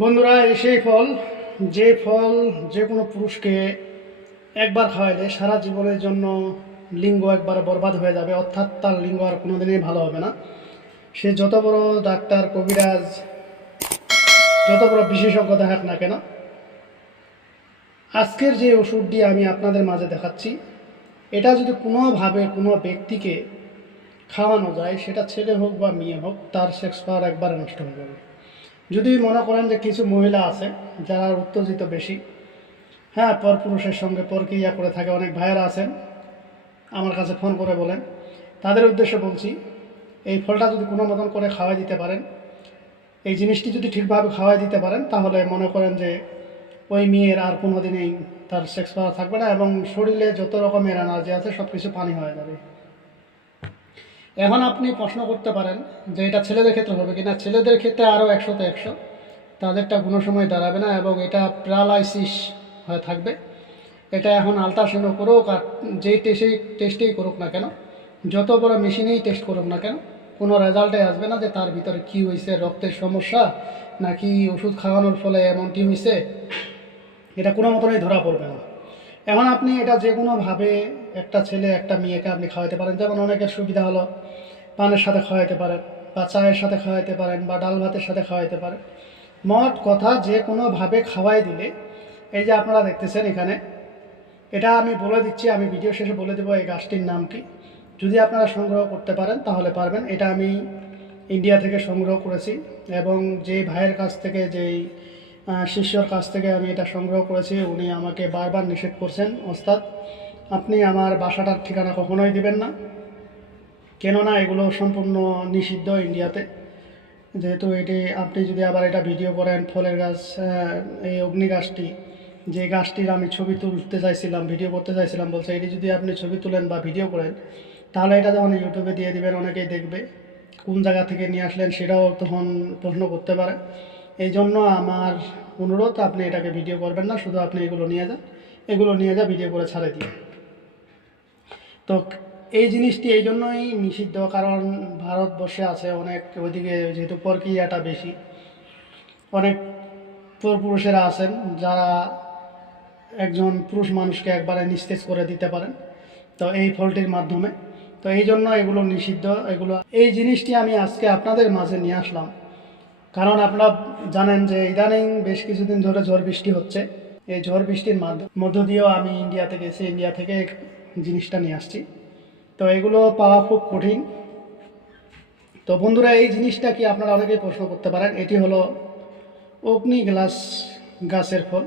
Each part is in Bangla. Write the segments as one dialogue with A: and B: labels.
A: বন্ধুরা, এই সেই ফল, যে ফল যে কোনো পুরুষকে একবার খাওয়াইলে সারা জীবনের জন্য লিঙ্গ একবার বরবাদ হয়ে যাবে, অর্থাৎ তার লিঙ্গ আর কোনোদিনই ভালো হবে না। সে যত বড় ডাক্তার, কবিরাজ, যত বড় বিশেষজ্ঞ দেখাক না কেন, আজকের যে ওষুধটি আমি আপনাদের মাঝে দেখাচ্ছি, এটা যদি কোনোভাবে কোনো ব্যক্তিকে খাওয়ানো যায়, সেটা ছেলে হোক বা মেয়ে হোক, তার সেক্স পাওয়ার একবারে নষ্ট হয়ে যাবে। যদি মনে করেন যে কিছু মহিলা আছে, যারা উত্তেজিত বেশি হ্যাঁ পরপুরুষের সঙ্গে পরক্রিয়া করে থাকে, অনেক ভাইয়েরা আছেন, আমার কাছে ফোন করে বলেন। তাদের উদ্দেশ্যে বলছি, এই ফলটা যদি কোনো মতন করে খাওয়াই দিতে পারেন, এই জিনিসটি যদি ঠিকভাবে খাওয়াই দিতে পারেন, তাহলে মনে করেন যে ওই মেয়ের আর কোনো দিনেই তার সেক্স পাওয়া থাকবে না এবং শরীরে যত রকমের এনার্জি আছে সব কিছু পানি হয়ে যাবে। এখন আপনি প্রশ্ন করতে পারেন যে এটা ছেলেদের ক্ষেত্রে হবে কিনা। ছেলেদের ক্ষেত্রে আরও একশোতে একশো। তাদেরটা কোনো সময় দাঁড়াবে না এবং এটা প্যারালাইসিস হয়ে থাকবে। এটা এখন আলট্রাসাউন্ড করুক আর যেই টেস্টেই টেস্টেই করুক না কেন, যত বড় মেশিনেই টেস্ট করুক না কেন, কোনো রেজাল্টে আসবে না যে তার ভিতরে কি হয়েছে রক্তের সমস্যা নাকি ওষুধ খাওয়ানোর ফলে এমনটি হয়েছে এটা কোনো মতনই ধরা পড়বে না। এখন আপনি এটা যে কোনোভাবে একটা ছেলে, একটা মেয়েকে আপনি খাওয়াতে পারেন। যেমন অনেকের সুবিধা হলো পানের সাথে খাওয়াতে পারেন, বা চায়ের সাথে খাওয়াতে পারেন, বা ডাল ভাতের সাথে খাওয়াতে পারেন। মোট কথা যে কোনোভাবে খাওয়াই দিলে, এই যে আপনারা দেখতেছেন এখানে, এটা আমি বলে দিচ্ছি, আমি ভিডিও শেষে বলে দেবো এই গাছটির নাম কি। যদি আপনারা সংগ্রহ করতে পারেন, তাহলে পারবেন। এটা আমি ইন্ডিয়া থেকে সংগ্রহ করেছি এবং যে ভাইয়ের কাছ থেকে, যেই শিষ্যর কাছ থেকে আমি এটা সংগ্রহ করেছি, উনি আমাকে বারবার নিষেধ করছেন, ওস্তাদ। আপনি আমার বাসাটার ঠিকানা কখনোই দিবেন না। কেননা এগুলো সম্পূর্ণ নিষিদ্ধ ইন্ডিয়াতে। যেহেতু এটি আপনি যদি আবার এটা ভিডিও করেন, ফলের গাছ এই অগ্নি গাছটি, যে গাছটির আমি ছবি তুলতে চাইছিলাম, ভিডিও করতে চাইছিলাম, বলছে এটি যদি আপনি ছবি তুলেন বা ভিডিও করেন, তাহলে এটা যখন ইউটিউবে দিয়ে দিবেন, অনেকেই দেখবে। কোন জায়গা থেকে নিয়ে আসলেন সেটাও তখন প্রশ্ন করতে পারে। এই জন্য আমার অনুরোধ, আপনি এটাকে ভিডিও করবেন না, শুধু আপনি এগুলো নিয়ে যান। এগুলো নিয়ে যা, ভিডিও করে ছাড়ে দিয়ে তো এই জিনিসটি এই জন্যই নিষিদ্ধ, কারণ ভারতবর্ষে আছে অনেক, ওইদিকে যেহেতু প্রক্রিয়াটা বেশি, অনেক পুরুষেরা আছেন যারা একজন পুরুষ মানুষকে একবারে নিস্তেজ করে দিতে পারেন, তো এই ফলটির মাধ্যমে। তো এই জন্য এগুলো নিষিদ্ধ, এগুলো, এই জিনিসটি আমি আজকে আপনাদের মাঝে নিয়ে আসলাম। কারণ আপনারা জানেন যে ইদানিং বেশ কিছুদিন ধরে ঝড় বৃষ্টি হচ্ছে। এই ঝড় বৃষ্টির মাধ্য- মধ্য দিয়েও আমি ইন্ডিয়াতে গেছি ইন্ডিয়া থেকে জিনিসটা নিয়ে আসছি। তো এগুলো পাওয়া খুব কঠিন। তো বন্ধুরা, এই জিনিসটা কি আপনারা অনেকেই প্রশ্ন করতে পারেন, এটি হলো অগ্নি গ্লাস গাছের ফল।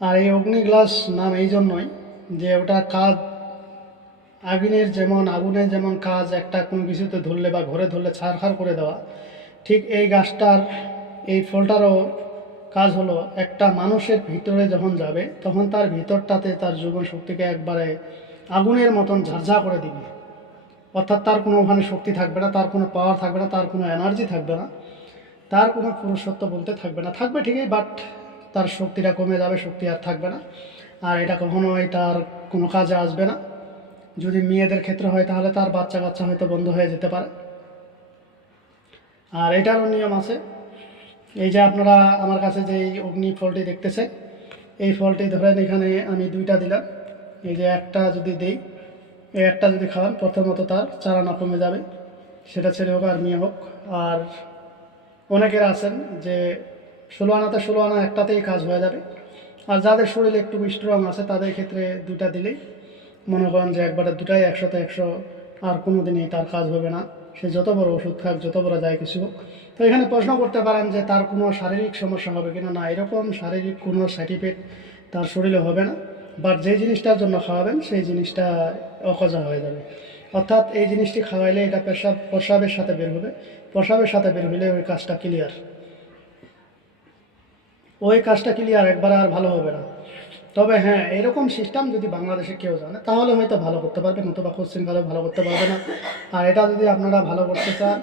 A: আর এই অগ্নি গ্লাস নাম এই জন্যই যে ওটা কাজ, আগুনের যেমন আগুনের যেমন কাজ, একটা কোনো কিছুতে ধরলে বা ঘরে ধরলে ছাড়খাড় করে দেওয়া। ঠিক এই গাছটার, এই ফলটারও কাজ হলো একটা মানুষের ভিতরে যখন যাবে, তখন তার ভিতরটাতে তার জীবন শক্তিকে একবারে আগুনের মতন ঝারঝা করে দিবে। অর্থাৎ তার কোনো ওখানে শক্তি থাকবে না, তার কোনো পাওয়ার থাকবে না, তার কোনো এনার্জি থাকবে না, তার কোনো পুরুষত্ব বলতে থাকবে না। থাকবে ঠিকই বাট তার শক্তিটা কমে যাবে, শক্তি আর থাকবে না। আর এটা কখনোই তার কোনো কাজে আসবে না। যদি মেয়েদের ক্ষেত্রে হয় তাহলে তার বাচ্চা কাচ্চা হয়তো বন্ধ হয়ে যেতে পারে। আর এটারও নিয়ম আছে। এই যে আপনারা আমার কাছে যে অগ্নি ফলটি দেখতেছেন, এই ফলটি ধরেন এখানে আমি দুইটা দিলাম। এই যে একটা যদি দেই, এই একটা যদি খাওয়ান, প্রথমত তার চারানা কমে যাবে। সেটা ছেলে হোক আর মেয়ে হোক। আর অনেকের আছেন যে ষোলো আনাতে ষোলো আনা একটাতেই কাজ হয়ে যাবে। আর যাদের শরীরে একটু স্ট্রং আছে, তাদের ক্ষেত্রে দুইটা দিলেই মনে করেন যে একবারে দুটাই একশোতে একশো আর কোনো দিনই তার কাজ হবে না। সে যত বড় ওষুধ খাক, যত বড় যায় কিছু হোক। তো এখানে প্রশ্ন করতে পারেন যে তার কোনো শারীরিক সমস্যা হবে কিনা? না, এরকম শারীরিক কোনো সার্টিফিকেট তার শরীরে হবে না। বাট যে জিনিসটার জন্য খাওয়াবেন, সেই জিনিসটা অকজা হয়ে যাবে। অর্থাৎ এই জিনিসটি খাওয়াইলে এটা পেশাব, প্রসাবের সাথে বের হবে। প্রসাবের সাথে বের হলে ওই কাজটা ক্লিয়ার। ওই কাজটা ক্লিয়ার একবার আর ভালো হবে না। তবে হ্যাঁ এরকম সিস্টেম যদি বাংলাদেশে কেউ জানে, তাহলে হয়তো ভালো করতে পারবে নতুবা কোশ্চেন কালে ভালো করতে পারবে না। আর এটা যদি আপনারা ভালো করতে চান,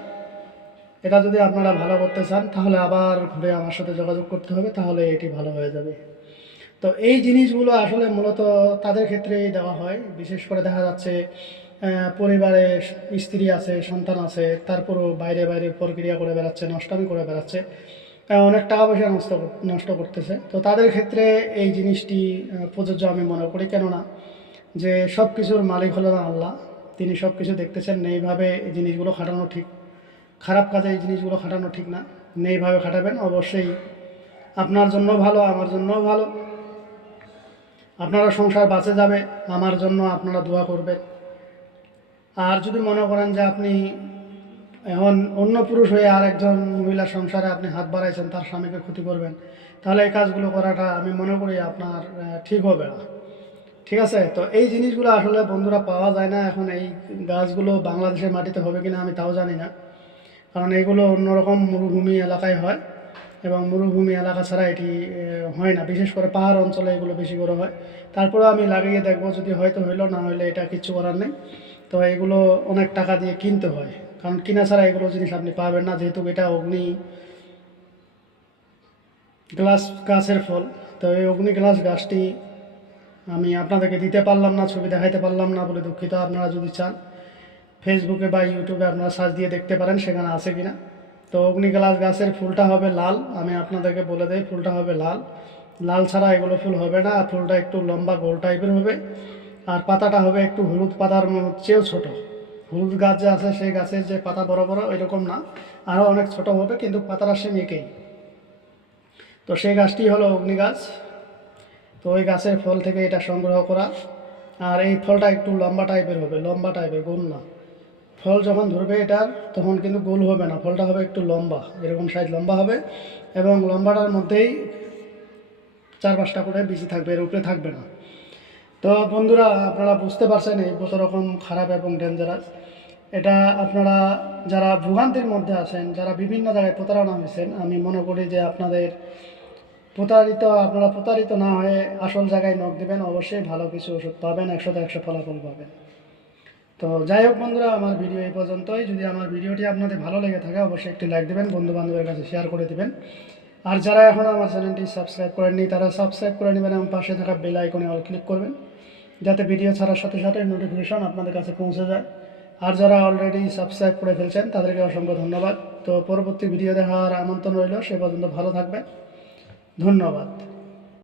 A: এটা যদি আপনারা ভালো করতে চান, তাহলে আবার ঘুরে আমার সাথে যোগাযোগ করতে হবে, তাহলে এটি ভালো হয়ে যাবে। তো এই জিনিসগুলো আসলে মূলত তাদের ক্ষেত্রেই দেওয়া হয়। বিশেষ করে দেখা যাচ্ছে পরিবারে স্ত্রী আছে, সন্তান আছে, তারপরও বাইরে বাইরে প্রক্রিয়া করে বেড়াচ্ছে, নষ্টামি করে বেড়াচ্ছে অনেক টাকা পয়সা নষ্ট নষ্ট করতেছে। তো তাদের ক্ষেত্রে এই জিনিসটি প্রযোজ্য আমি মনে করি। কেননা যে সব কিছুর মালিক হলো না আল্লাহ, তিনি সব কিছু দেখতেছেন এইভাবে এই জিনিসগুলো খাটানো ঠিক। খারাপ কাজে এই জিনিসগুলো খাটানো ঠিক না। নেইভাবে খাটাবেন, অবশ্যই আপনার জন্য ভালো, আমার জন্যও ভালো। আপনারা সংসার বাঁচে যাবে, আমার জন্য আপনারা দোয়া করবেন। আর যদি মনে করেন যে আপনি এখন অন্য পুরুষ হয়ে আর একজন মহিলার সংসারে আপনি হাত বাড়াইছেন, তার স্বামীকে ক্ষতি করবেন, তাহলে এই কাজগুলো করাটা আমি মনে করি আপনার ঠিক হবে না। ঠিক আছে? তো এই জিনিসগুলো আসলে বন্ধুরা পাওয়া যায় না, এখন এই গাছগুলো বাংলাদেশের মাটিতে হবে কিনা আমি তাও জানি না। কারণ এগুলো অন্যরকম মরুভূমি এলাকায় হয়। এবং মরুভূমি এলাকা ছাড়া এটি হয় না। বিশেষ করে পাহাড় অঞ্চলে এগুলো বেশি করে হয়। তারপরেও আমি লাগিয়ে দেখব, যদি হয়তো হইল, না হলে এটা কিচ্ছু করার নেই। তো এগুলো অনেক টাকা দিয়ে কিনতে হয়। কারণ কিনা ছাড়া এগুলো জিনিস আপনি পাবেন না, যেহেতু এটা অগ্নি গ্লাস গাছের ফল। তো এই অগ্নি গ্লাস গাছটি আমি আপনাদেরকে দিতে পারলাম না, ছবি দেখাইতে পারলাম না বলে দুঃখিত। আপনারা যদি চান ফেসবুকে বা ইউটিউবে আপনারা সার্চ দিয়ে দেখতে পারেন, সেখানে আছে কিনা। তো অগ্নিগ্লাস গাছের ফুলটা হবে লাল, আমি আপনাদেরকে বলে দেই ফুলটা হবে লাল। লাল ছাড়া এগুলো ফুল হবে না আর ফুলটা একটু লম্বা গোল টাইপের হবে। আর পাতাটা হবে একটু হলুদ পাতার চেয়েও ছোট। হলুদ গাছ যে আছে, সেই গাছের যে পাতা বড় বড় এরকম না আরও অনেক ছোট হবে, কিন্তু পাতাটা সেম একেই। তো সেই গাছটি হলো অগ্নি গাছ। তো ওই গাছের ফল থেকে এটা সংগ্রহ করা। আর এই ফলটা একটু লম্বা টাইপের হবে, লম্বা টাইপের, গোল না। ফল যখন ধরবে এটার তখন কিন্তু গোল হবে না। ফলটা হবে একটু লম্বা, এরকম সাইজ লম্বা হবে এবং লম্বাটার মধ্যেই চার পাঁচটা করে বিচি থাকবে, এর উপরে থাকবে না। তো বন্ধুরা, আপনারা বুঝতে পারছেন এই কত রকম খারাপ এবং ডেঞ্জারাস এটা আপনারা যারা ভোগান্তির মধ্যে আছেন, যারা বিভিন্ন জায়গায় প্রতারণা হয়েছেন, আমি মনে করি যে আপনাদের প্রতারিত, আপনারা প্রতারিত না হয়ে আসল জায়গায় নখ দেবেন, অবশ্যই ভালো কিছু ওষুধ পাবেন, একশোতে একশো ফলাফল পাবেন। তো যাই হোক বন্ধুরা, আমার ভিডিও এই পর্যন্তই। যদি আমার ভিডিওটি আপনাদের ভালো লেগে থাকে, অবশ্যই একটি লাইক দেবেন বন্ধু বান্ধবের কাছে শেয়ার করে দেবেন। আর যারা এখন আমার চ্যানেলটি সাবস্ক্রাইব করেননি, তারা সাবস্ক্রাইব করে নেবেন এবং পাশে থাকা বেল আইকনে অল ক্লিক করবেন, যাতে ভিডিও ছাড়ার সাথে সাথে নোটিফিকেশন আপনাদের কাছে পৌঁছে যায়। আর যারা অলরেডি সাবস্ক্রাইব করে ফেলছেন, তাদেরকে অসংখ্য ধন্যবাদ। তো পরবর্তী ভিডিও দেখার আমন্ত্রণ রইল, সে পর্যন্ত ভালো থাকবেন। ধন্যবাদ।